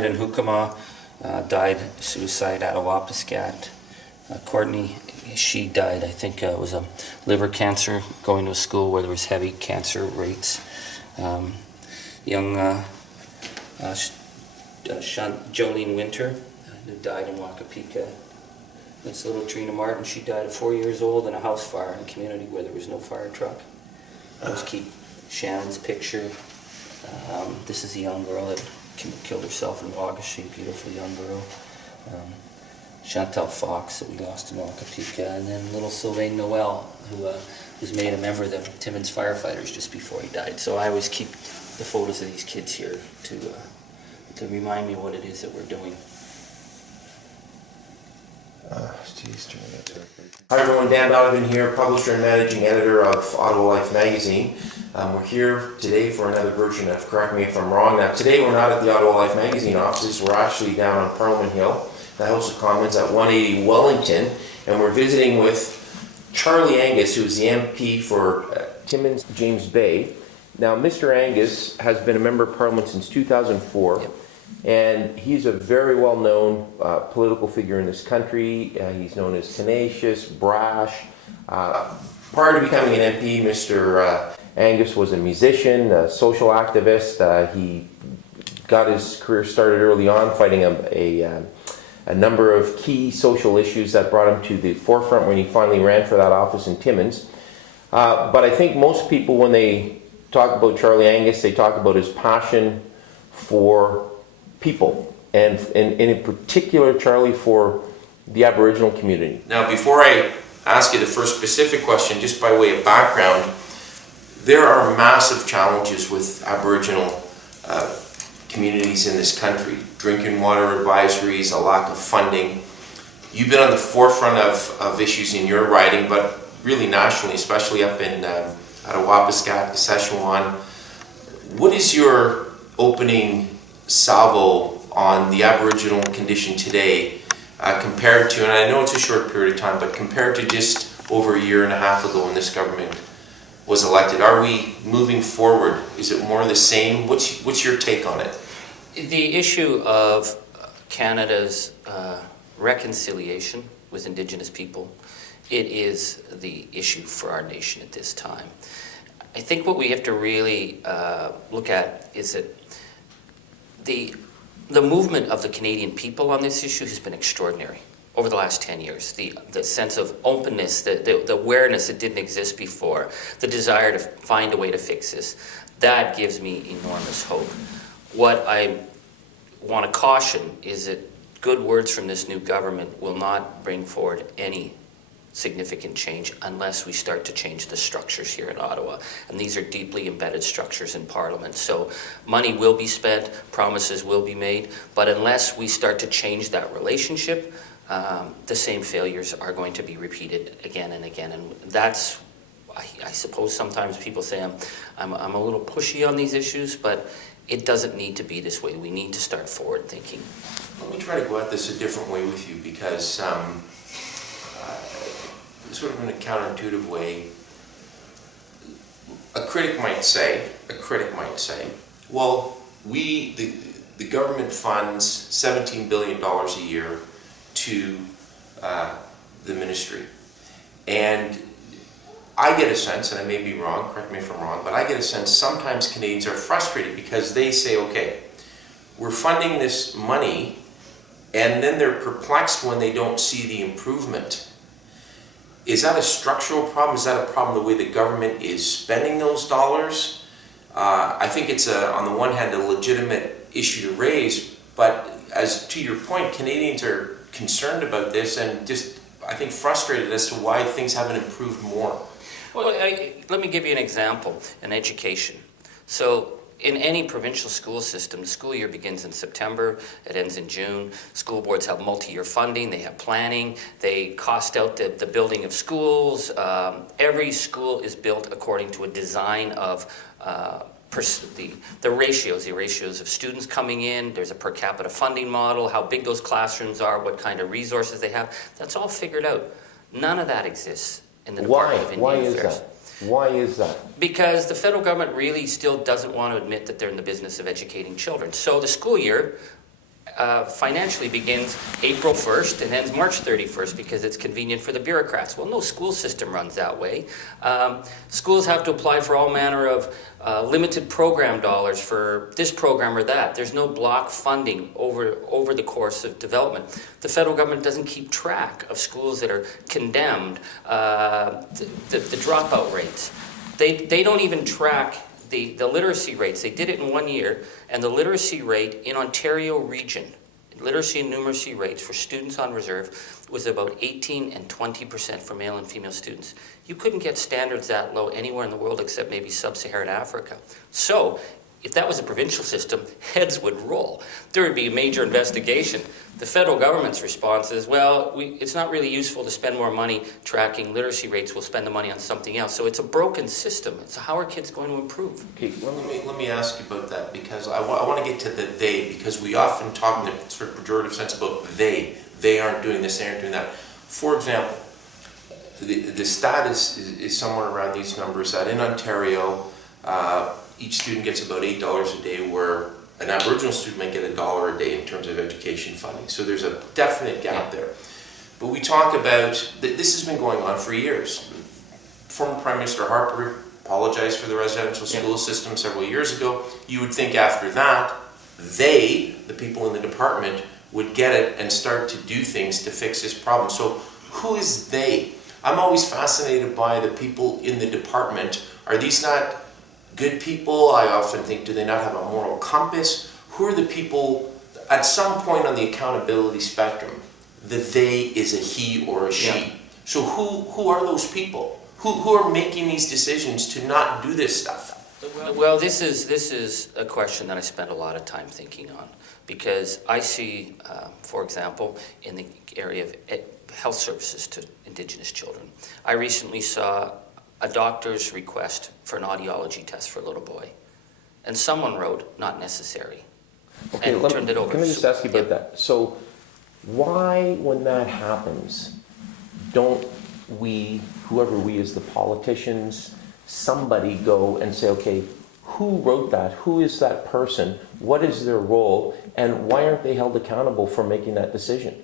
Leonard in Hukama died suicide at Wapiskat. Courtney, she died, I think it was a liver cancer, going to a school where there was heavy cancer rates. Young Jolene Winter, who died in Wakapika. That's little Trina Martin. She died at 4 years old in a house fire in a community where there was no fire truck. I always keep Shannon's picture. This is a young girl that killed herself in Waukesha, beautiful young girl. Chantal Fox that we lost in Wakapika, and then little Sylvain Noel, who was made a member of the Timmins firefighters just before he died. So I always keep the photos of these kids here to remind me what it is that we're doing. Hi everyone, Dan Donovan here, publisher and managing editor of Ottawa Life magazine. We're here today for another version of Correct Me If I'm Wrong. Now today we're not at the Ottawa Life magazine offices, we're actually down on Parliament Hill, the House of Commons at 180 Wellington, and we're visiting with Charlie Angus, who is the MP for Timmins James Bay. Now Mr. Angus has been a member of Parliament since 2004. Yep. And he's a very well-known political figure in this country. He's known as tenacious, brash. Prior to becoming an MP, Mr. Angus was a musician, a social activist. He got his career started early on fighting a number of key social issues that brought him to the forefront when he finally ran for that office in Timmins. But I think most people, when they talk about Charlie Angus, they talk about his passion for people, and in particular, Charlie, for the Aboriginal community. Now, before I ask you the first specific question, just by way of background, there are massive challenges with Aboriginal communities in this country. Drinking water advisories, a lack of funding. You've been on the forefront of issues in your writing, but really nationally, especially up in Wapiskat, Saskatchewan. What is your opening salvo on the Aboriginal condition today compared to, and I know it's a short period of time, but compared to just over a year and a half ago when this government was elected? Are we moving forward? Is it more the same? What's your take on it? The issue of Canada's reconciliation with Indigenous people, it is the issue for our nation at this time. I think what we have to really look at is that the movement of the Canadian people on this issue has been extraordinary over the last 10 years. The sense of openness, the awareness that didn't exist before, the desire to find a way to fix this, that gives me enormous hope. What I want to caution is that good words from this new government will not bring forward any significant change unless we start to change the structures here in Ottawa. And these are deeply embedded structures in Parliament. So money will be spent, promises will be made, but unless we start to change that relationship, the same failures are going to be repeated again and again. And that's, I suppose sometimes people say I'm a little pushy on these issues, but it doesn't need to be this way. We need to start forward thinking. Let me try to go at this a different way with you, because sort of in a counterintuitive way, a critic might say, well, the government funds $17 billion a year to the ministry. And I get a sense, and I may be wrong, correct me if I'm wrong, but I get a sense sometimes Canadians are frustrated because they say, okay, we're funding this money, and then they're perplexed when they don't see the improvement. Is that a structural problem? Is that a problem the way the government is spending those dollars? I think it's, on the one hand, a legitimate issue to raise, but as to your point, Canadians are concerned about this and just, I think, frustrated as to why things haven't improved more. Well, let me give you an example in education. So in any provincial school system, the school year begins in September, it ends in June. School boards have multi-year funding, they have planning, they cost out the building of schools. Every school is built according to a design of the ratios of students coming in. There's a per capita funding model, how big those classrooms are, what kind of resources they have. That's all figured out. None of that exists in the Department of Indian Affairs. Why is that? Because the federal government really still doesn't want to admit that they're in the business of educating children. So the school year financially begins April 1st and ends March 31st because it's convenient for the bureaucrats. Well, no school system runs that way. Schools have to apply for all manner of limited program dollars for this program or that. There's no block funding over the course of development. The federal government doesn't keep track of schools that are condemned, the dropout rates. They don't even track the literacy rates. They did it in 1 year, and the literacy rate in Ontario region, literacy and numeracy rates for students on reserve was about 18 and 20% for male and female students. You couldn't get standards that low anywhere in the world except maybe sub-Saharan Africa. So if that was a provincial system, heads would roll. There would be a major investigation. The federal government's response is, well, it's not really useful to spend more money tracking literacy rates. We'll spend the money on something else. So it's a broken system. So how are kids going to improve? Okay, let me ask you about that, because I want to get to the they, because we often talk in a sort of pejorative sense about they. They aren't doing this, they aren't doing that. For example, the stat is somewhere around these numbers that in Ontario, each student gets about $8 a day, where an Aboriginal student might get $1 a day in terms of education funding. So there's a definite gap there. But we talk about, this has been going on for years. Former Prime Minister Harper apologized for the residential school system several years ago. You would think after that, they, the people in the department, would get it and start to do things to fix this problem. So who is they? I'm always fascinated by the people in the department. Are these not good people? I often think, do they not have a moral compass? Who are the people, at some point on the accountability spectrum, the they is a he or a she? Yeah. So who are those people? Who are making these decisions to not do this stuff? Well, this is a question that I spend a lot of time thinking on, because I see, for example, in the area of health services to Indigenous children, I recently saw a doctor's request for an audiology test for a little boy, and someone wrote "not necessary," okay, and turned it over. Can I just ask you about that? So, why, when that happens, don't we, whoever we as the politicians, somebody go and say, okay, who wrote that? Who is that person? What is their role? And why aren't they held accountable for making that decision?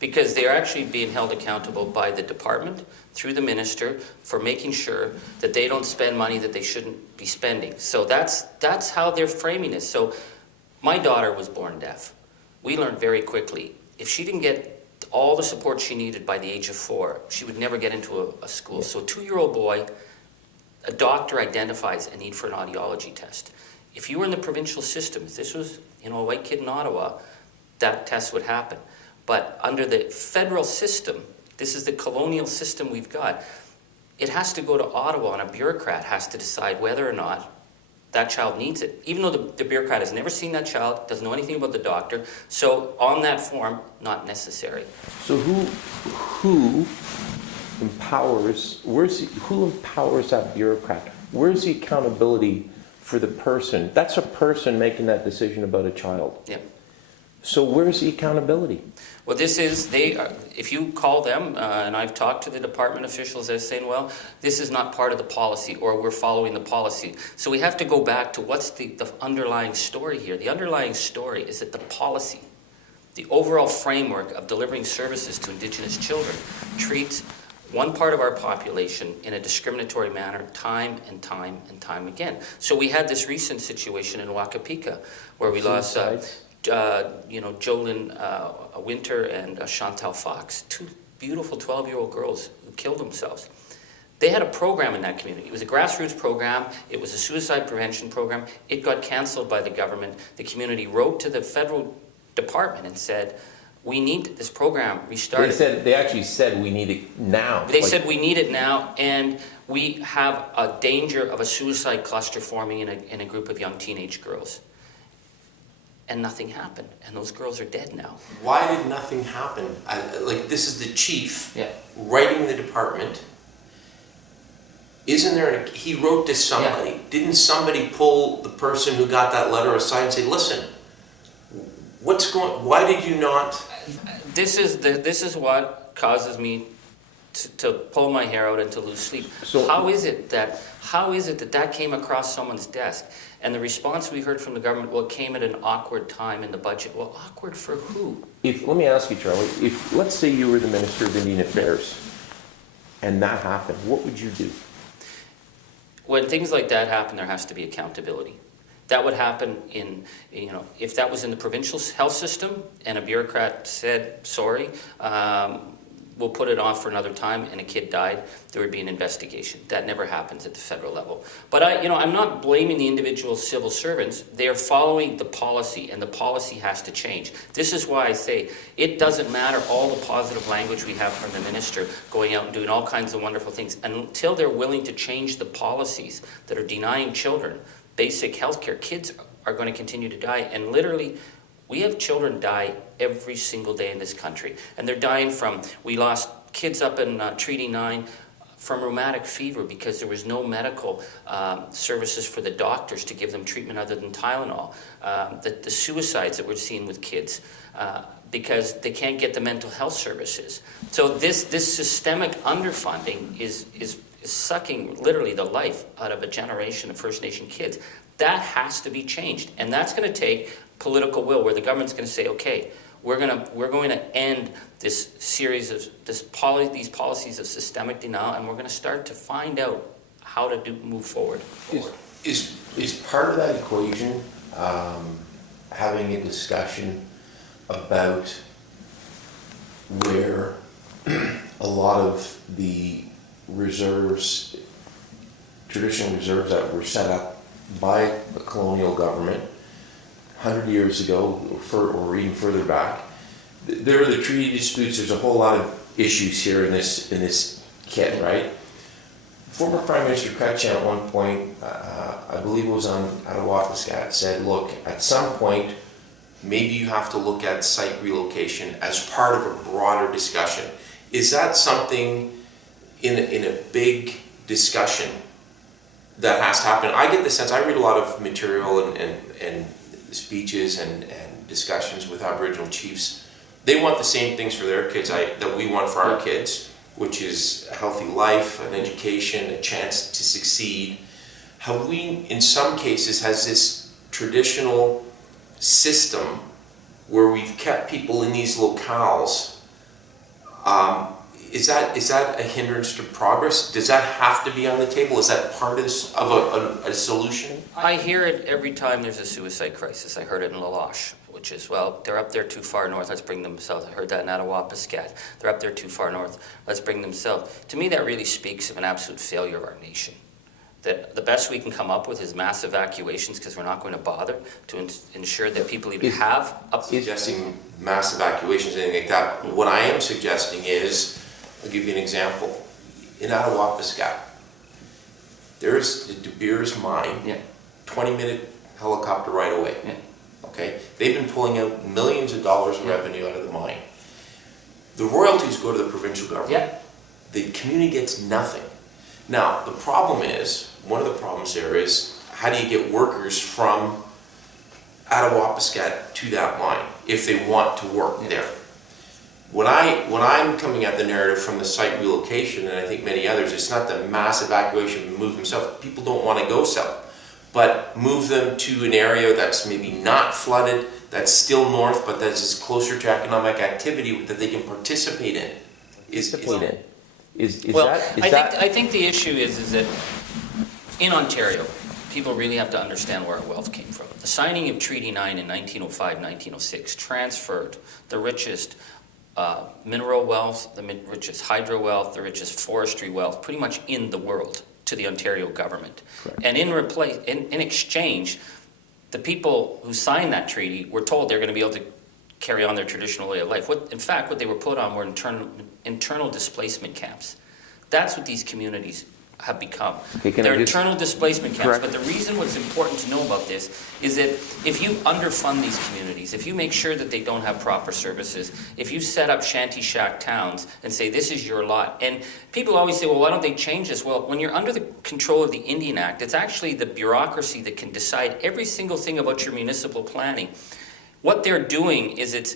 Because they're actually being held accountable by the department, through the minister, for making sure that they don't spend money that they shouldn't be spending. So that's how they're framing this. So my daughter was born deaf. We learned very quickly, if she didn't get all the support she needed by the age of 4, she would never get into a school. So a 2-year-old boy, a doctor identifies a need for an audiology test. If you were in the provincial system, if this was, a white kid in Ottawa, that test would happen. But under the federal system, this is the colonial system we've got, it has to go to Ottawa, and a bureaucrat has to decide whether or not that child needs it. Even though the bureaucrat has never seen that child, doesn't know anything about the doctor, so on that form, not necessary. So who empowers, who empowers that bureaucrat? Where's the accountability for the person? That's a person making that decision about a child. Yeah. So where's the accountability? Well, if you call them, and I've talked to the department officials, they're saying, well, this is not part of the policy, or we're following the policy. So we have to go back to what's the underlying story here. The underlying story is that the policy, the overall framework of delivering services to Indigenous children, treats one part of our population in a discriminatory manner time and time and time again. So we had this recent situation in Wakapika where we lost Jolyn Winter and Chantal Fox, 2 beautiful 12-year-old girls who killed themselves. They had a program in that community. It was a grassroots program. It was a suicide prevention program. It got canceled by the government. The community wrote to the federal department and said, we need this program restarted. They actually said we need it now. They said we need it now, and we have a danger of a suicide cluster forming in a group of young teenage girls. And nothing happened, and those girls are dead now. Why did nothing happen? This is the chief writing the department. Isn't there, he wrote to somebody. Yeah. Didn't somebody pull the person who got that letter aside and say, listen, why did you not? This is what causes me to pull my hair out and to lose sleep. So, how is it that came across someone's desk? And the response we heard from the government, well, it came at an awkward time in the budget. Well, awkward for who? Let me ask you, Charlie, if, let's say you were the Minister of Indian Affairs, and that happened, what would you do? When things like that happen, there has to be accountability. That would happen in, if that was in the provincial health system and a bureaucrat said, sorry, we'll put it off for another time, and a kid died, there would be an investigation. That never happens at the federal level. But I'm not blaming the individual civil servants. They are following the policy, and the policy has to change. This is why I say it doesn't matter all the positive language we have from the minister going out and doing all kinds of wonderful things. Until they're willing to change the policies that are denying children basic health care, kids are going to continue to die. And literally, we have children die every single day in this country. And they're dying from, we lost kids up in Treaty 9 from rheumatic fever because there was no medical services for the doctors to give them treatment other than Tylenol. The suicides that we're seeing with kids because they can't get the mental health services. So this systemic underfunding is sucking literally the life out of a generation of First Nation kids. That has to be changed. And that's going to take political will, where the government's going to say, okay, we're going to end this series of these policies of systemic denial, and we're going to start to find out how to move forward. Is part of that equation having a discussion about where a lot of the reserves, traditional reserves that were set up by the colonial government 100 years ago, or even further back, there are the treaty disputes. There's a whole lot of issues here in this kit, right? Former Prime Minister Kutchin at one point, I believe it was on Attawapiskat, said, look, at some point, maybe you have to look at site relocation as part of a broader discussion. Is that something in a big discussion that has to happen? I get the sense, I read a lot of material and speeches and discussions with Aboriginal chiefs. They want the same things for their kids that we want for our kids, which is a healthy life, an education, a chance to succeed. Have we, in some cases, has this traditional system where we've kept people in these locales, is that a hindrance to progress? Does that have to be on the table? Is that part of a solution? I hear it every time there's a suicide crisis. I heard it in Laloche, which is, well, they're up there too far north, let's bring them south. I heard that in Attawapiskat. They're up there too far north, let's bring them south. To me, that really speaks of an absolute failure of our nation. That the best we can come up with is mass evacuations because we're not going to bother to ensure that people even have up. Suggesting mass evacuations, anything like that. What I am suggesting is, I'll give you an example. In Attawapiskat, there's the De Beers mine, 20-minute helicopter right away. Yeah. Okay, they've been pulling out millions of dollars of revenue out of the mine. The royalties go to the provincial government. Yeah. The community gets nothing. Now, the problem is, one of the problems there is, how do you get workers from Attawapiskat to that mine if they want to work there? When I'm coming at the narrative from the site relocation, and I think many others, it's not the mass evacuation, move them south. People don't want to go south, but move them to an area that's maybe not flooded, that's still north, but that's closer to economic activity that they can participate in. I think the issue is that in Ontario, people really have to understand where our wealth came from. The signing of Treaty 9 in 1905, 1906 transferred the richest mineral wealth, the richest hydro wealth, the richest forestry wealth, pretty much in the world, to the Ontario government. Correct. And in exchange, the people who signed that treaty were told they're going to be able to carry on their traditional way of life. In fact, what they were put on were internal displacement camps. That's what these communities have become. They're internal displacement camps. Correct. But the reason what's important to know about this is that if you underfund these communities, if you make sure that they don't have proper services, if you set up shanty shack towns and say this is your lot, and people always say, well, why don't they change this? Well, when you're under the control of the Indian Act, it's actually the bureaucracy that can decide every single thing about your municipal planning. What they're doing is it's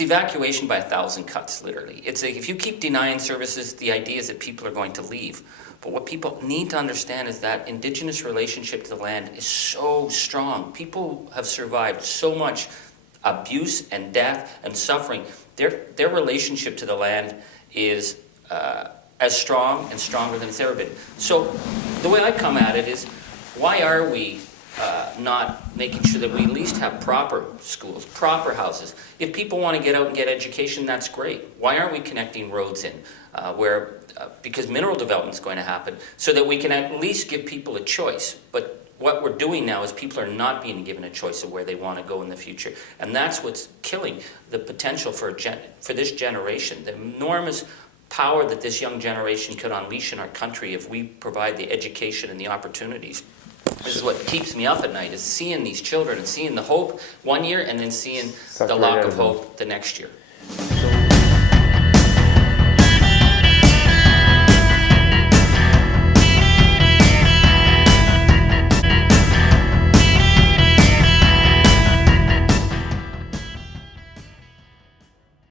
evacuation by 1,000 cuts, literally. It's like if you keep denying services, the idea is that people are going to leave. But what people need to understand is that Indigenous relationship to the land is so strong. People have survived so much abuse and death and suffering. Their relationship to the land is as strong and stronger than it's ever been. So the way I come at it is, why are we not making sure that we at least have proper schools, proper houses? If people want to get out and get education, that's great. Why aren't we connecting roads in because mineral development is going to happen, so that we can at least give people a choice? But what we're doing now is people are not being given a choice of where they want to go in the future. And that's what's killing the potential for this generation, the enormous power that this young generation could unleash in our country if we provide the education and the opportunities. This is what keeps me up at night, is seeing these children and seeing the hope one year and then seeing the lack of hope the next year. So